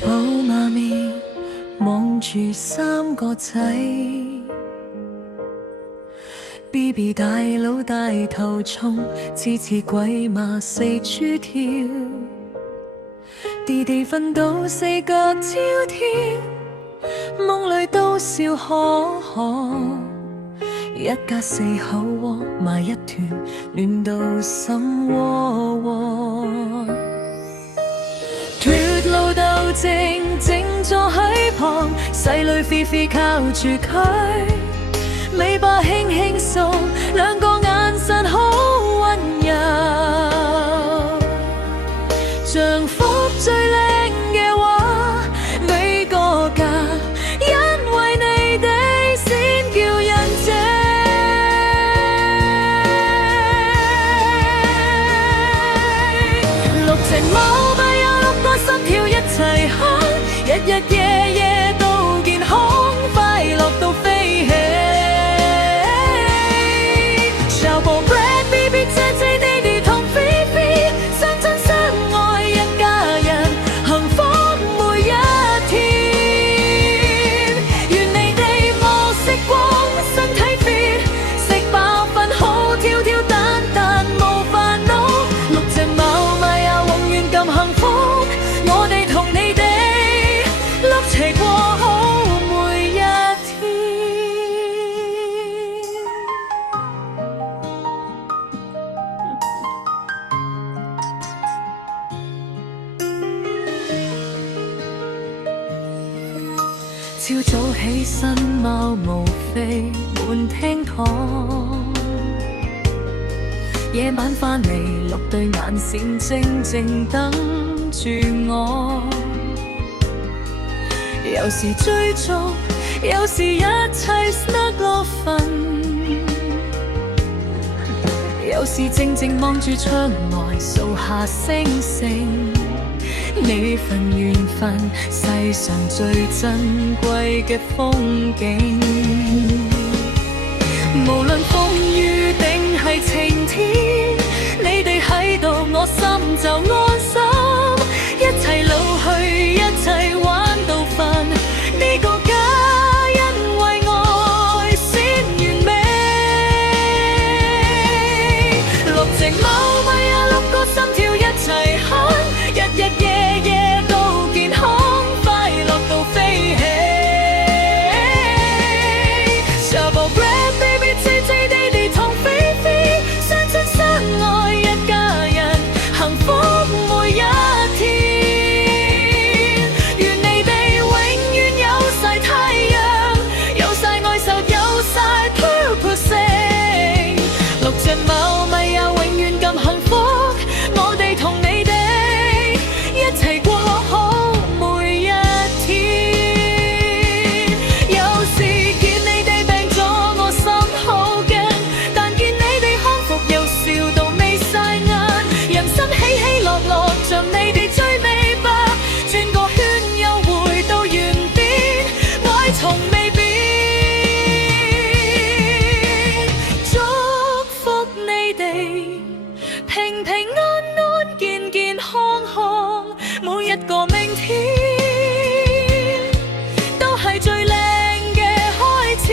寶媽咪望住3個仔 ，BB 大佬大頭衝，次次鬼馬四處跳，弟弟瞓到4腳朝天，夢裏都笑呵呵。一家4口窩埋一團，暖到心窩窩。脫路鬥靜靜坐喺旁，細女菲菲靠住佢，尾巴輕輕掃，兩個眼神好溫柔。丈夫最靚嘅話，你個家，因為你哋先叫人謝。6隻貓咪有6個心跳一齊哼，日日夜夜都健康快樂到飛起。小寶 Brad BB 姐姐弟弟同菲菲，相親相愛一家人，幸福每一天。願你哋冇食光，身體 fit， 食飽瞓好，跳跳蛋蛋冇煩惱。6隻貓咪啊，永遠咁幸福，我哋同你哋一齊過好每一天。朝早起身，貓毛飛滿廳堂，夜晚返嚟6對眼線靜靜等住我。有時追逐，有時一齊 snuggle 瞓，有時靜靜望住窗外數下星星。呢份緣分，世上最珍貴嘅風景。無論風雨定係晴天，你哋喺度，我心就安心。一齊老去，一齊玩到瞓，呢個家因為愛先完美。6隻貓咪啊，6個心跳一齊哼，日日夜夜都健康快樂到飛起。小寶 Brad BB 姐姐弟弟同菲菲，相親相愛一家人，幸福每一天。願你哋永遠有晒太陽，有晒愛受，有晒 purple 星。6隻貓咪啊，永遠咁幸福，我哋同你哋一齊過好每一天。有時見你哋病咗，我心好驚，但見你哋康復又笑到眯晒眼。人生起起落落，像你哋追尾巴，轉個圈又回到原點，愛從未變。祝福你哋平平安安、健健康康，每一個明天都係最靚嘅開始。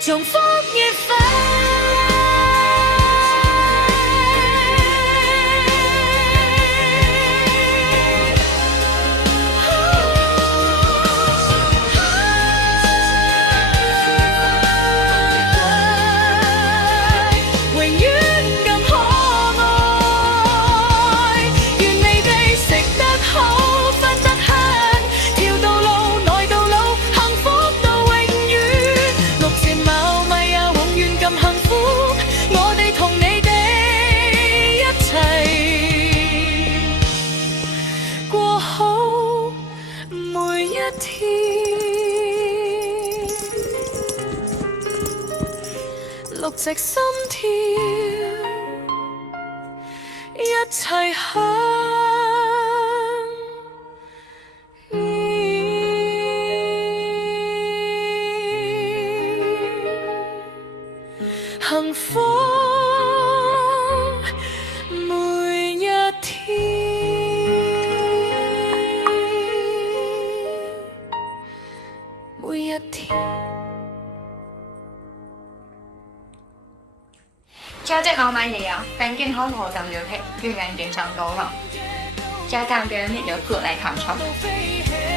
重複越快，永遠咁可愛。願你哋食得好，瞓得香，跳到老，耐到老，幸福到永遠。6隻貓咪啊，永遠咁幸福，我哋同你哋一齊過好每一天。6隻心跳一齊響。幸福每一天。我買嘢啊，但健康我就要睇，越眼睛上到了，加大別人你就過來探討。